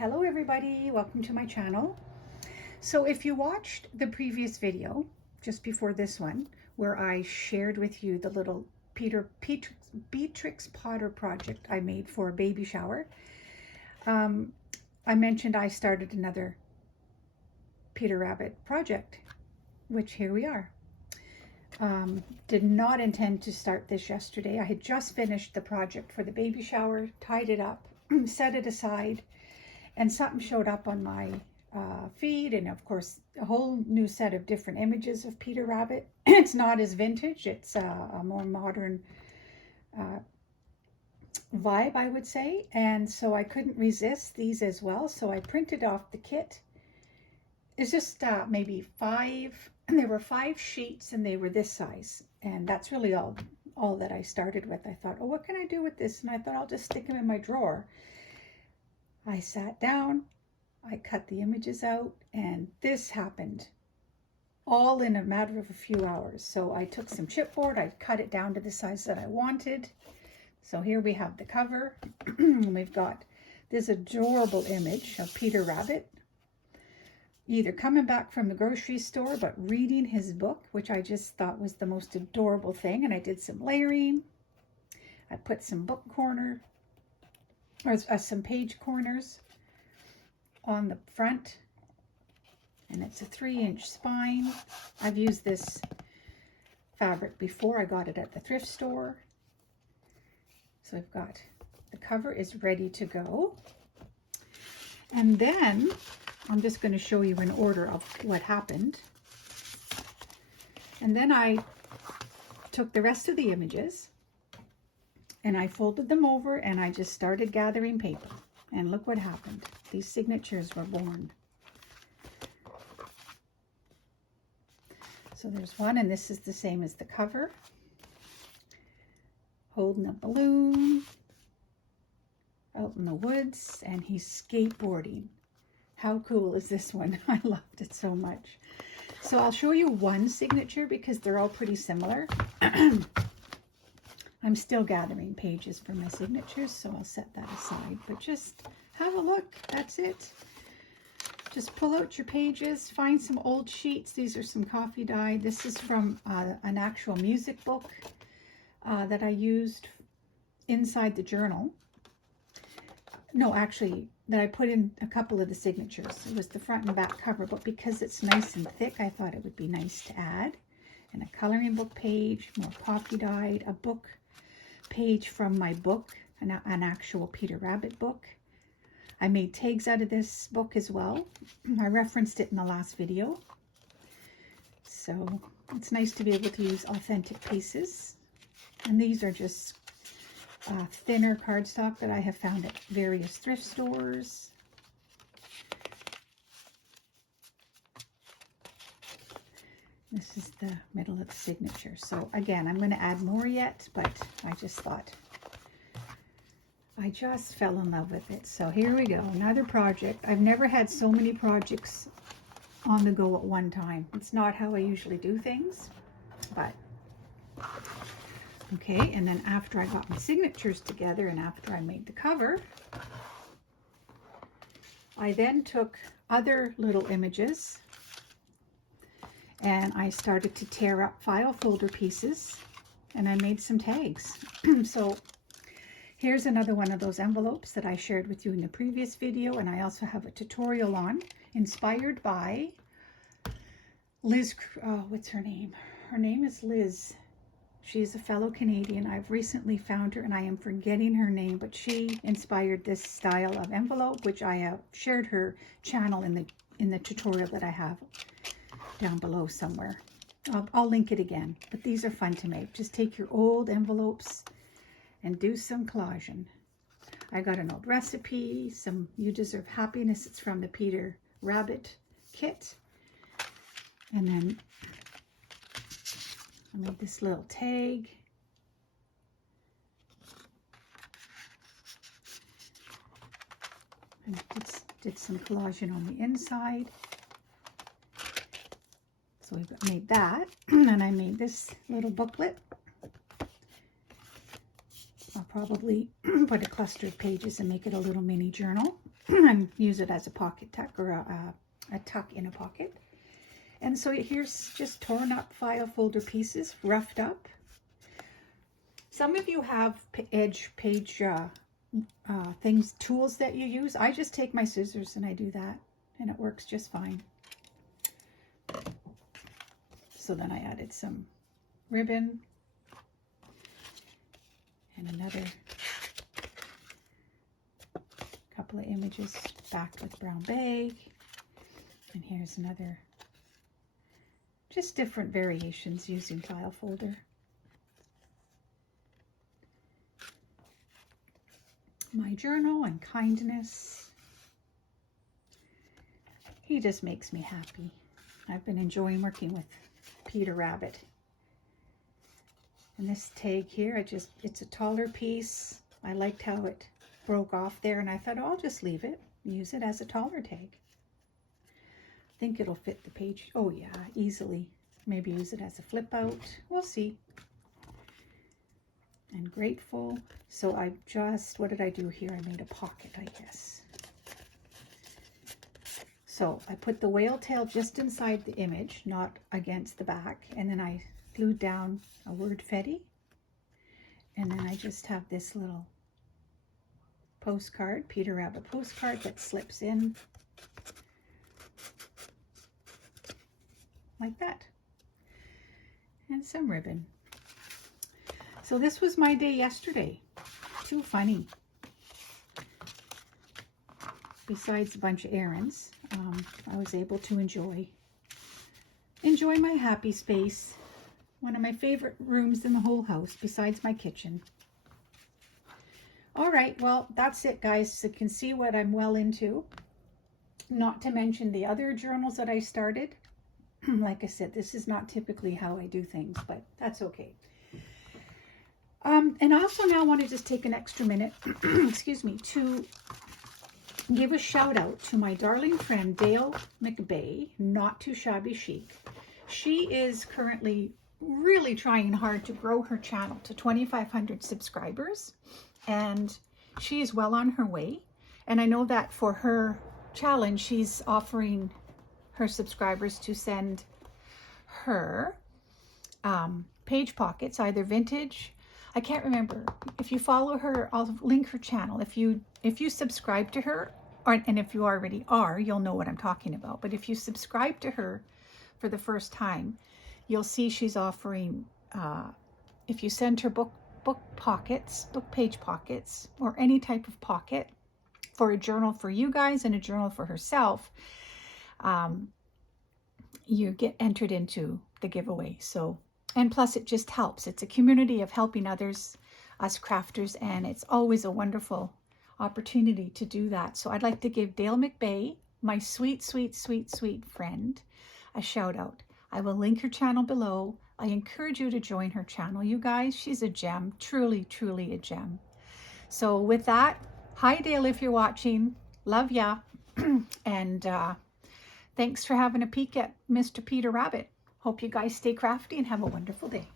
Hello everybody, welcome to my channel. So if you watched the previous video, just before this one, where I shared with you the little BEATRIX Potter project I made for a baby shower, I mentioned I started another Peter Rabbit project, which here we are. Did not intend to start this yesterday. I had just finished the project for the baby shower, tied it up, set it aside, and something showed up on my feed, and of course a whole new set of different images of Peter Rabbit. It's not as vintage, it's a more modern vibe, I would say, and so I couldn't resist these as well, so I printed off the kit. It's just maybe five, and there were 5 sheets, and they were this size, and that's really all that I started with. I thought, oh, what can I do with this? And I thought I'll just stick them in my drawer. I sat down, I cut the images out, and this happened all in a matter of a few hours. So I took some chipboard, I cut it down to the size that I wanted. So here we have the cover. We've got this adorable image of Peter Rabbit, either coming back from the grocery store, but reading his book, which I just thought was the most adorable thing. And I did some layering. I put some book corner, or some page corners on the front, and it's a 3-inch spine. I've used this fabric before. I got it at the thrift store. So I've got the cover is ready to go, and then I'm just going to show you in order of what happened. And then I took the rest of the images and I folded them over, and I just started gathering paper. And look what happened. These signatures were born. So there's one, and this is the same as the cover. Holding a balloon out in the woods, and he's skateboarding. How cool is this one? I loved it so much. So I'll show you one signature because they're all pretty similar. I'm still gathering pages for my signatures, so I'll set that aside. But just have a look. That's it. Just pull out your pages, find some old sheets. These are some coffee dyed. This is from an actual music book that I used inside the journal. No, actually, that I put in a couple of the signatures. It was the front and back cover, but because it's nice and thick, I thought it would be nice to add. And a coloring book page, more coffee dyed, a book page from my book, an actual Peter Rabbit book. I made tags out of this book as well. I referenced it in the last video. So it's nice to be able to use authentic pieces. And these are just thinner cardstock that I have found at various thrift stores. This is the middle of the signature. So again, I'm going to add more yet, but I just thought, I just fell in love with it. So here we go, another project. I've never had so many projects on the go at one time. It's not how I usually do things, but okay. And then after I got my signatures together and after I made the cover, I then took other little images and I started to tear up file folder pieces, and I made some tags. So here's another one of those envelopes that I shared with you in the previous video, and I also have a tutorial on, inspired by Liz. What's her name? Her name is Liz. She's a fellow Canadian. I've recently found her and I am forgetting her name, but she inspired this style of envelope, which I have shared her channel in the tutorial that I have down below somewhere. I'll link it again, but these are fun to make. Just take your old envelopes and do some collaging. I got an old recipe, some You Deserve Happiness. It's from the Peter Rabbit kit. And then I made this little tag. And did some collaging on the inside. So we made that, and I made this little booklet. I'll probably put a cluster of pages and make it a little mini journal. and use it as a pocket tuck or a tuck in a pocket. And so here's just torn up file folder pieces, roughed up. Some of you have edge page things, tools that you use. I just take my scissors and I do that, and it works just fine. So then I added some ribbon and another couple of images backed with brown bag. And here's another, just different variations using file folder. My journal and kindness. He just makes me happy. I've been enjoying working with Peter Rabbit. And this tag here, it's a taller piece. I liked how it broke off there, and I thought, oh, I'll just leave it, use it as a taller tag. I think it'll fit the page. Oh yeah, easily. Maybe use it as a flip out. We'll see. And grateful. So I just, what did I do here? I made a pocket, I guess. So I put the whale tail just inside the image, not against the back. And then I glued down a word fetty. And then I just have this little postcard, Peter Rabbit postcard, that slips in like that. And some ribbon. So this was my day yesterday. Too funny. Besides a bunch of errands, I was able to enjoy my happy space. One of my favorite rooms in the whole house, besides my kitchen. All right, well, that's it, guys. So you can see what I'm well into. Not to mention the other journals that I started. Like I said, this is not typically how I do things, but that's okay. And I also now want to just take an extra minute, excuse me, to give a shout out to my darling friend, Dale McBay, NotTooShabbyChic. She is currently really trying hard to grow her channel to 2,500 subscribers, and she is well on her way. And I know that for her challenge, she's offering her subscribers to send her page pockets, either vintage. I can't remember. If you follow her, I'll link her channel. If you subscribe to her, and if you already are, you'll know what I'm talking about. But if you subscribe to her for the first time, you'll see she's offering, if you send her book page pockets, or any type of pocket for a journal for you guys and a journal for herself, you get entered into the giveaway. So, and plus it just helps. It's a community of helping others, us crafters, and it's always a wonderful opportunity to do that. So I'd like to give Dale McBay, my sweet, sweet, sweet, sweet friend, a shout out. I will link her channel below. I encourage you to join her channel, you guys. She's a gem, truly, truly a gem. So with that, hi Dale, if you're watching, love ya. And thanks for having a peek at Mr. Peter Rabbit. Hope you guys stay crafty and have a wonderful day.